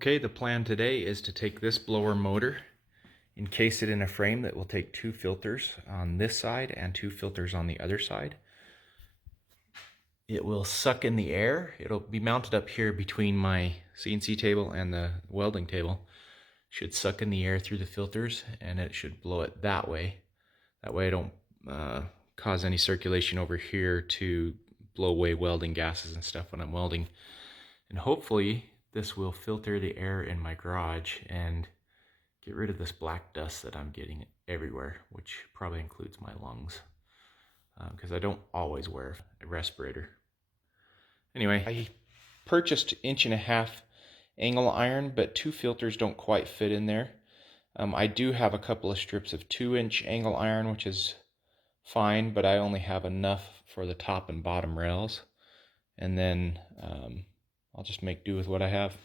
Okay, the plan today is to take this blower motor, encase it in a frame that will take 2 filters on this side and 2 filters on the other side. It will suck in the air. It'll be mounted up here between my CNC table and the welding table. Should suck in the air through the filters and it should blow it that way. That way I don't cause any circulation over here to blow away welding gases and stuff when I'm welding. And hopefully this will filter the air in my garage and get rid of this black dust that I'm getting everywhere, which probably includes my lungs, because I don't always wear a respirator. Anyway, I purchased 1.5" angle iron, but 2 filters don't quite fit in there. I do have a couple of strips of 2" angle iron, which is fine, but I only have enough for the top and bottom rails. And then I'll just make do with what I have.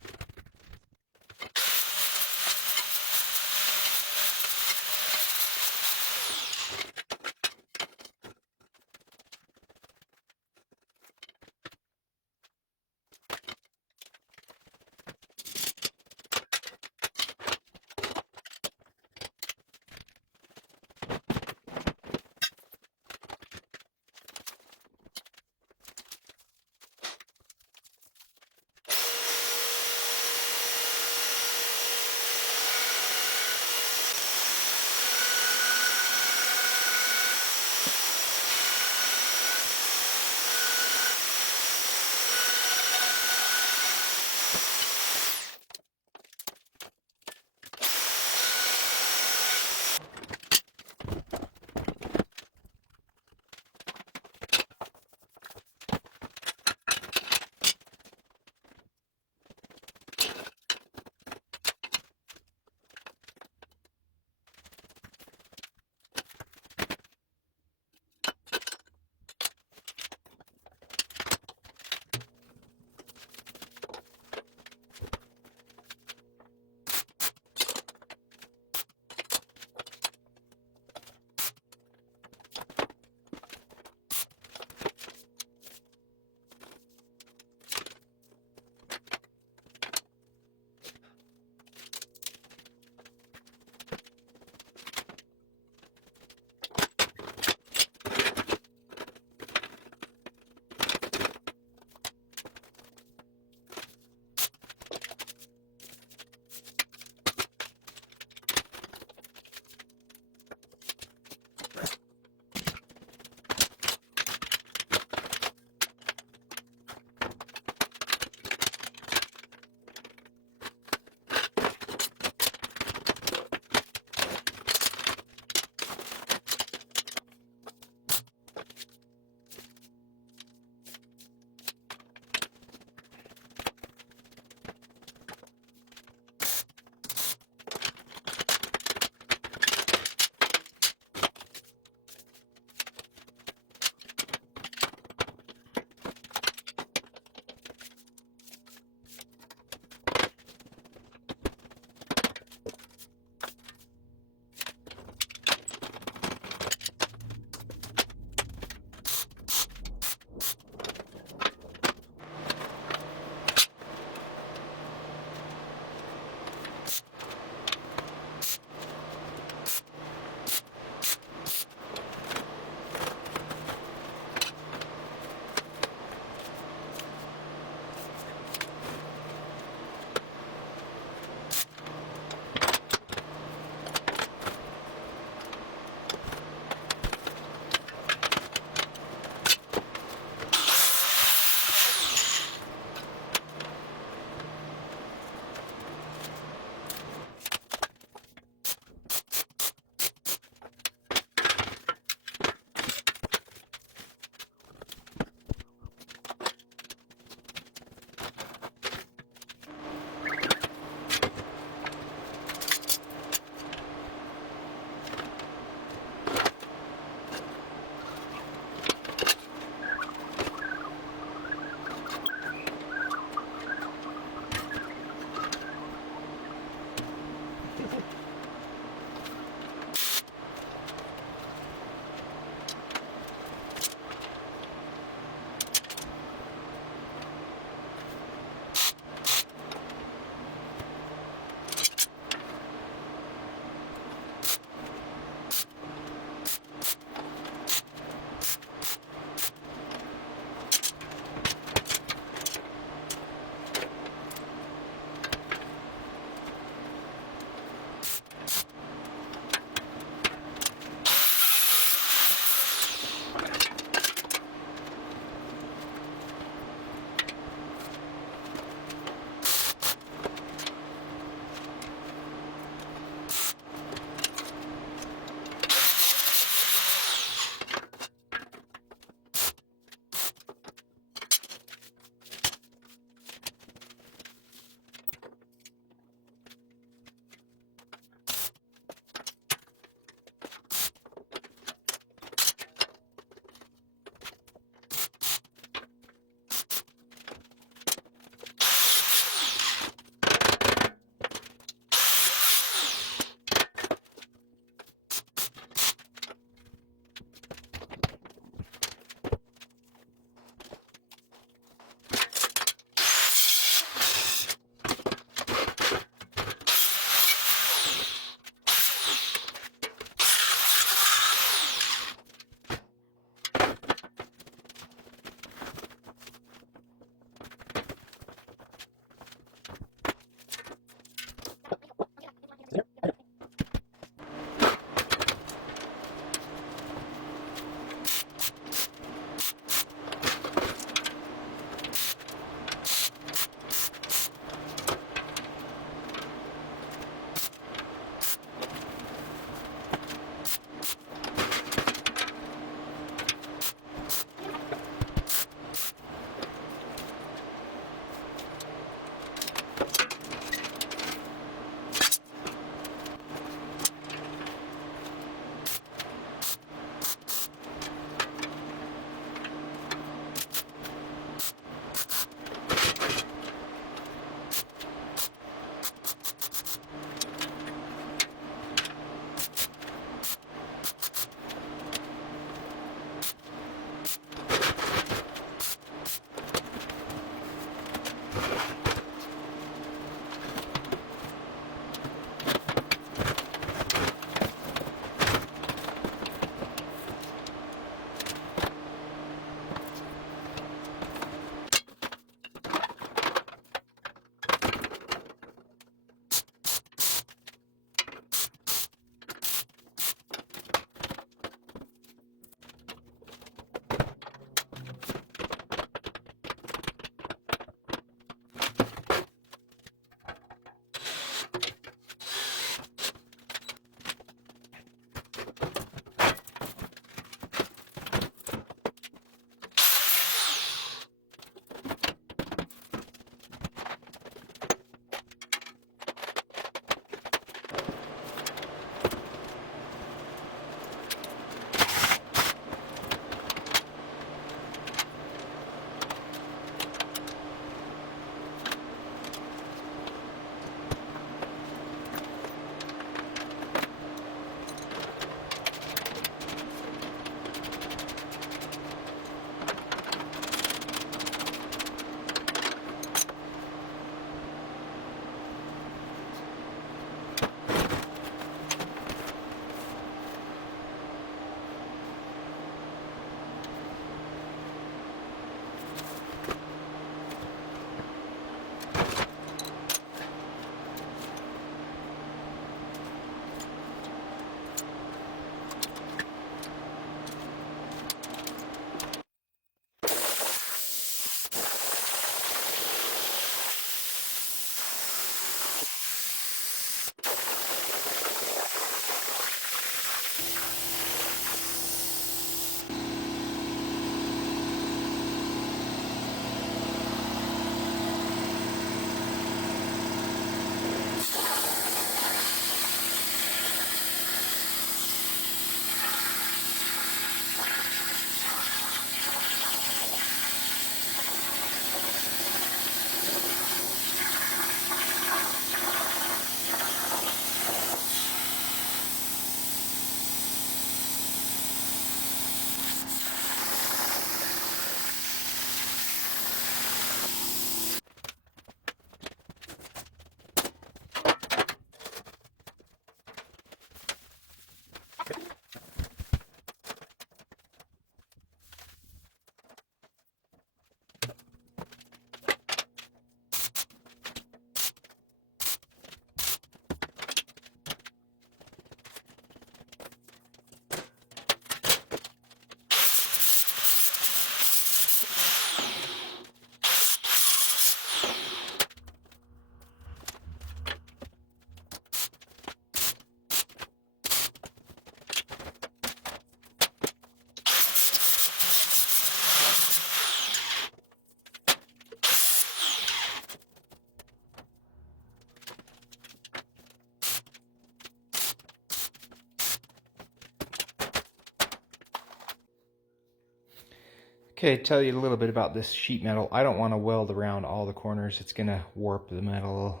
Okay, tell you a little bit about this sheet metal. I don't want to weld around all the corners. It's going to warp the metal,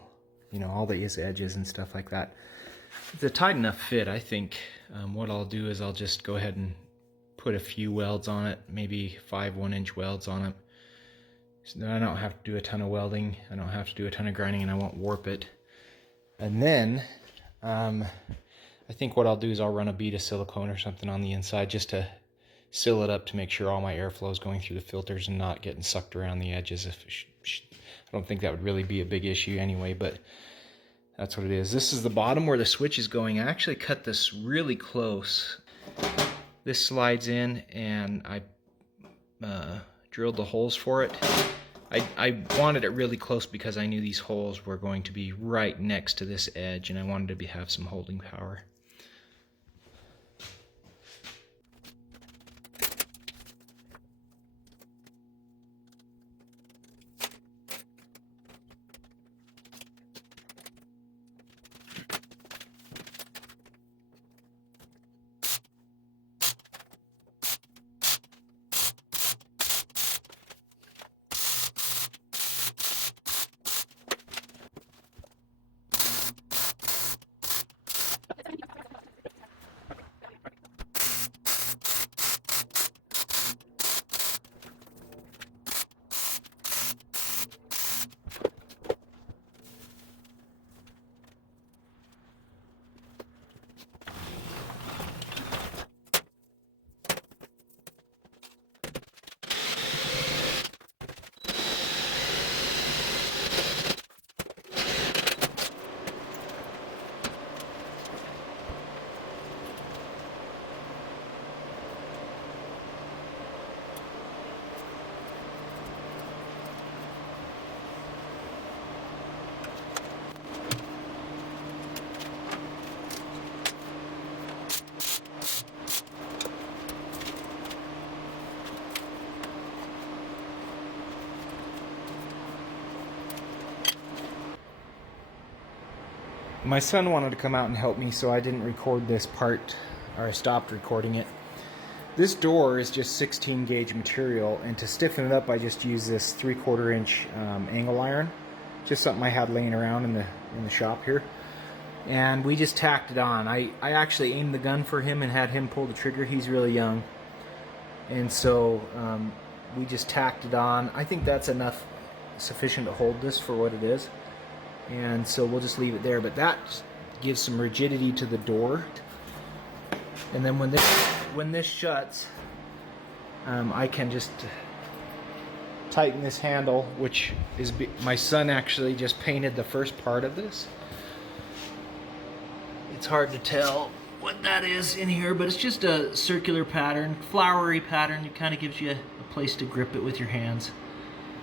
you know, all the edges and stuff like that. It's a tight enough fit, I think. What I'll do is I'll just go ahead and put a few welds on it, maybe 5 1-inch welds on it. So then I don't have to do a ton of welding, I don't have to do a ton of grinding, and I won't warp it. And then I think what I'll do is I'll run a bead of silicone or something on the inside just to seal it up to make sure all my airflow is going through the filters and not getting sucked around the edges. I don't think that would really be a big issue anyway, but that's what it is. This is the bottom where the switch is going. I actually cut this really close. This slides in, and I drilled the holes for it. I wanted it really close because I knew these holes were going to be right next to this edge, and I wanted to have some holding power. My son wanted to come out and help me, so I didn't record this part, or I stopped recording it. This door is just 16 gauge material, and to stiffen it up I just use this 3/4 inch angle iron, just something I had laying around in the shop here, and we just tacked it on. I actually aimed the gun for him and had him pull the trigger. He's really young, and so we just tacked it on. I think that's sufficient to hold this for what it is. And so we'll just leave it there, but that gives some rigidity to the door. And then when this shuts, I can just tighten this handle, which is my son actually just painted the first part of this. It's hard to tell what that is in here, but it's just a circular pattern, flowery pattern. It kind of gives you a place to grip it with your hands,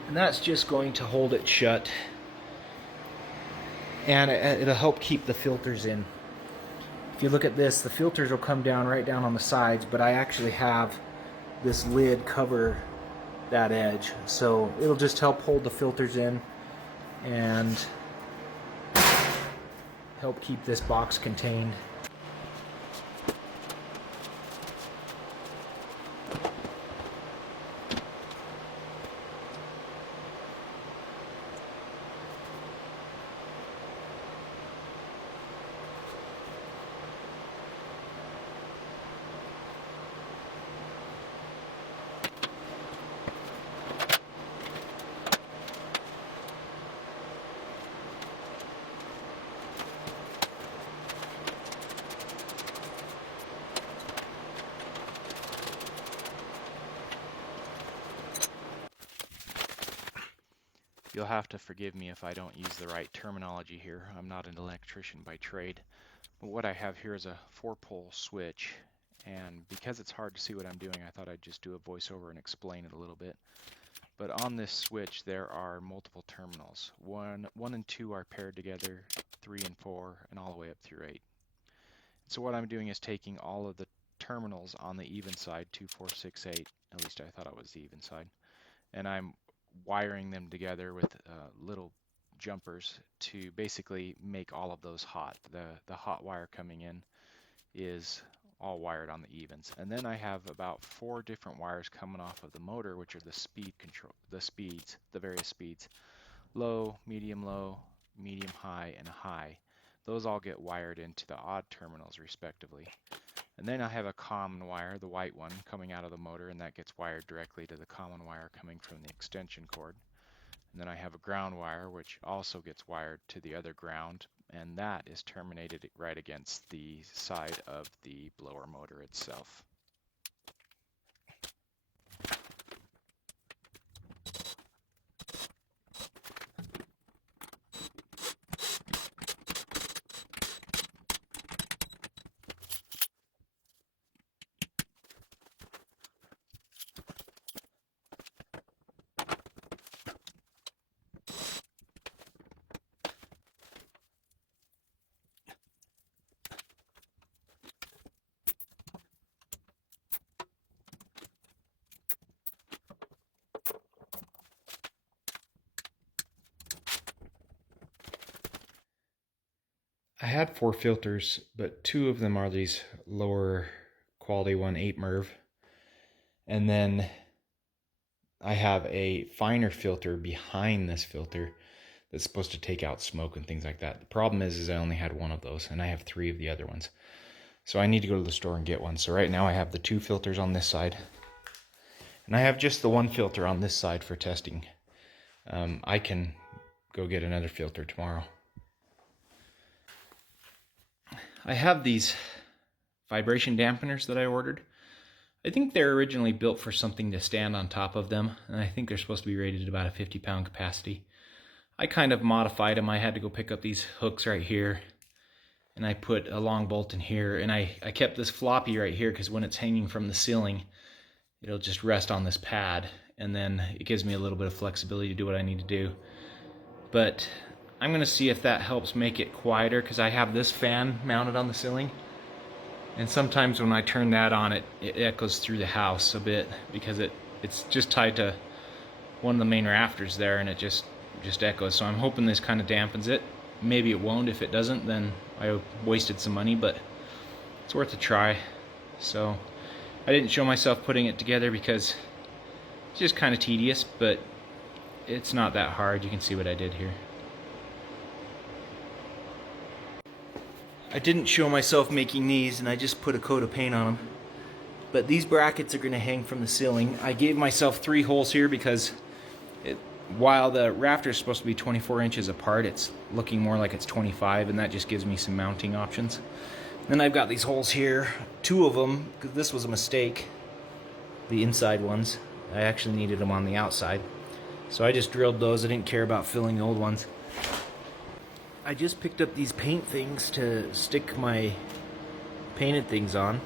and that's just going to hold it shut. And it'll help keep the filters in. If you look at this, the filters will come down right down on the sides, but I actually have this lid cover that edge, so it'll just help hold the filters in and help keep this box contained. You'll have to forgive me if I don't use the right terminology here. I'm not an electrician by trade. But what I have here is a 4-pole switch, and because it's hard to see what I'm doing, I thought I'd just do a voiceover and explain it a little bit. But on this switch there are multiple terminals. 1 and 2 are paired together, 3 and 4, and all the way up through 8. So what I'm doing is taking all of the terminals on the even side, 2, 4, 6, 8, at least I thought it was the even side, and I'm wiring them together with little jumpers to basically make all of those hot. The hot wire coming in is all wired on the evens. And then I have about 4 different wires coming off of the motor, which are the speed control, the various speeds: low, medium high, and high. Those all get wired into the odd terminals respectively. And then I have a common wire, the white one, coming out of the motor, and that gets wired directly to the common wire coming from the extension cord. And then I have a ground wire, which also gets wired to the other ground, and that is terminated right against the side of the blower motor itself. I had 4 filters, but 2 of them are these lower quality 1/8 MERV. And then I have a finer filter behind this filter that's supposed to take out smoke and things like that. The problem is I only had 1 of those, and I have 3 of the other ones. So I need to go to the store and get one. So right now I have the 2 filters on this side, and I have just the 1 filter on this side for testing. I can go get another filter tomorrow. I have these vibration dampeners that I ordered. I think they're originally built for something to stand on top of them, and I think they're supposed to be rated at about a 50-pound capacity. I kind of modified them. I had to go pick up these hooks right here, and I put a long bolt in here, and I kept this floppy right here because when it's hanging from the ceiling, it'll just rest on this pad, and then it gives me a little bit of flexibility to do what I need to do. But I'm going to see if that helps make it quieter, because I have this fan mounted on the ceiling, and sometimes when I turn that on, it echoes through the house a bit because it's just tied to one of the main rafters there, and it just echoes. So I'm hoping this kind of dampens it. Maybe it won't. If it doesn't, then I wasted some money, but it's worth a try. So I didn't show myself putting it together because it's just kind of tedious, but it's not that hard. You can see what I did here. I didn't show myself making these, and I just put a coat of paint on them. But these brackets are going to hang from the ceiling. I gave myself 3 holes here because while the rafter is supposed to be 24 inches apart, it's looking more like it's 25, and that just gives me some mounting options. Then I've got these holes here, 2 of them, because this was a mistake, the inside ones. I actually needed them on the outside. So I just drilled those. I didn't care about filling the old ones. I just picked up these paint things to stick my painted things on.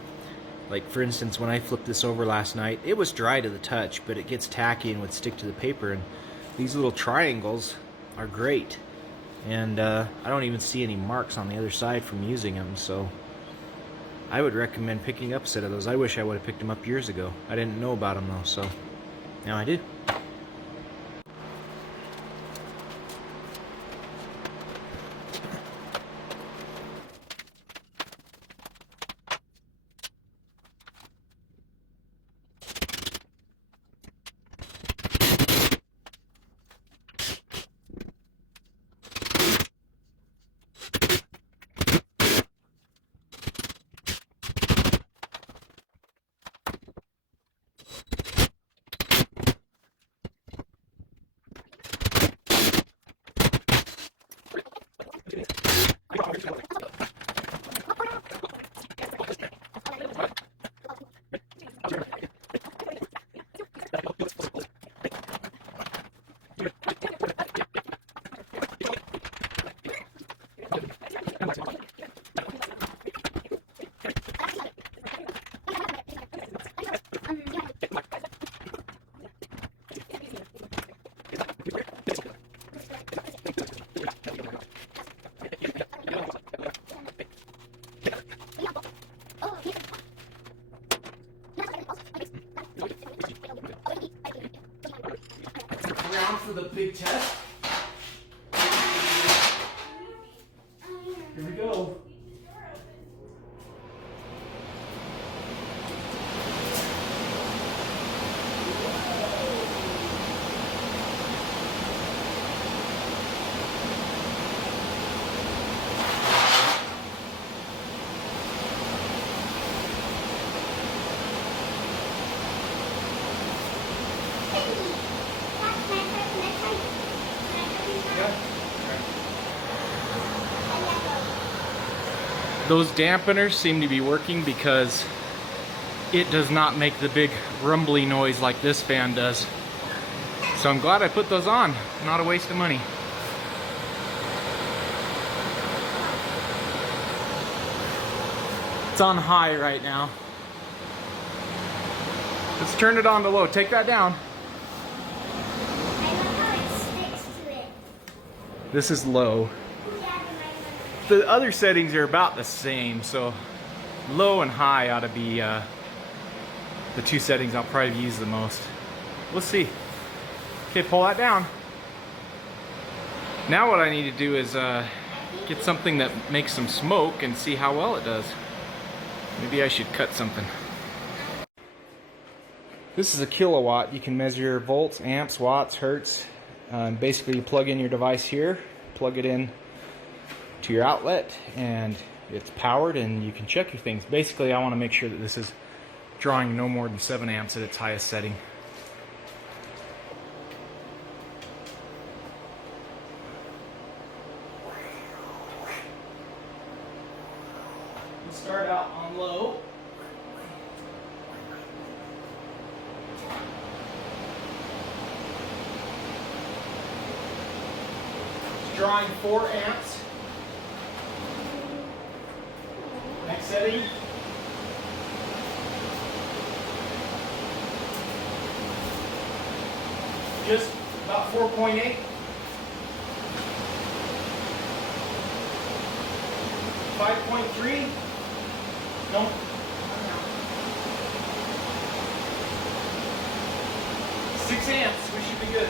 Like for instance, when I flipped this over last night, it was dry to the touch, but it gets tacky and would stick to the paper. And these little triangles are great. And I don't even see any marks on the other side from using them, so I would recommend picking up a set of those. I wish I would have picked them up years ago. I didn't know about them though, so now I do. For the big test. Here we go. Those dampeners seem to be working because it does not make the big rumbly noise like this fan does. So I'm glad I put those on, not a waste of money. It's on high right now. Let's turn it on to low. Take that down. I love how it sticks to it. This is low. The other settings are about the same, so low and high ought to be the two settings I'll probably use the most. We'll see. Okay, pull that down. Now what I need to do is get something that makes some smoke and see how well it does. Maybe I should cut something. This is a kilowatt. You can measure volts, amps, watts, hertz. Basically, you plug in your device here, plug it in to your outlet, and it's powered, and you can check your things. Basically, I want to make sure that this is drawing no more than 7 amps at its highest setting. We'll start out on low. It's drawing 4 amps. Next setting. Just about 4.8. 5.3. Nope. 6 amps. We should be good.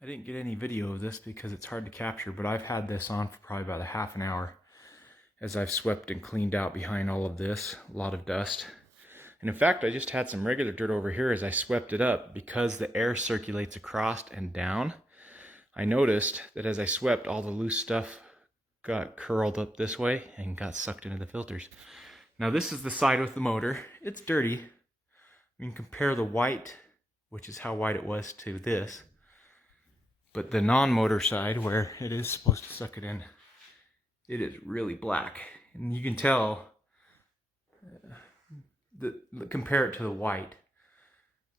I didn't get any video of this because it's hard to capture, but I've had this on for probably about a half an hour as I've swept and cleaned out behind all of this, a lot of dust. And in fact, I just had some regular dirt over here as I swept it up. Because the air circulates across and down, I noticed that as I swept, all the loose stuff got curled up this way and got sucked into the filters. Now this is the side with the motor. It's dirty. I mean, compare the white, which is how white it was, to this. But the non-motor side, where it is supposed to suck it in, it is really black. And you can tell, compare it to the white.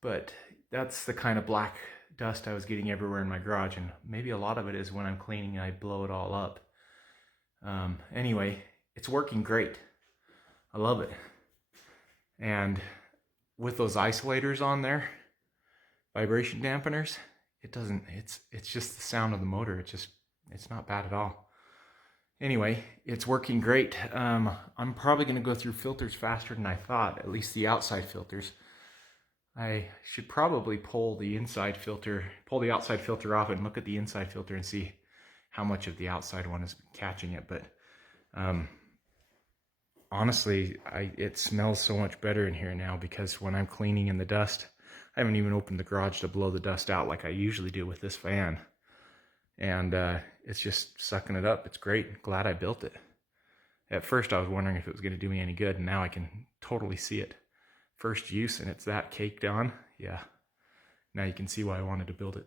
But that's the kind of black dust I was getting everywhere in my garage. And maybe a lot of it is when I'm cleaning and I blow it all up. Anyway, it's working great. I love it. And with those isolators on there, vibration dampeners, it doesn't, it's just the sound of the motor. It's not bad at all. Anyway, it's working great. I'm probably going to go through filters faster than I thought, at least the outside filters. I should probably pull the outside filter off and look at the inside filter and see how much of the outside one is catching it. But honestly, it smells so much better in here now, because when I'm cleaning in the dust, I haven't even opened the garage to blow the dust out like I usually do with this fan. And it's just sucking it up. It's great. Glad I built it. At first I was wondering if it was going to do me any good, and now I can totally see it. First use and it's that caked on. Yeah. Now you can see why I wanted to build it.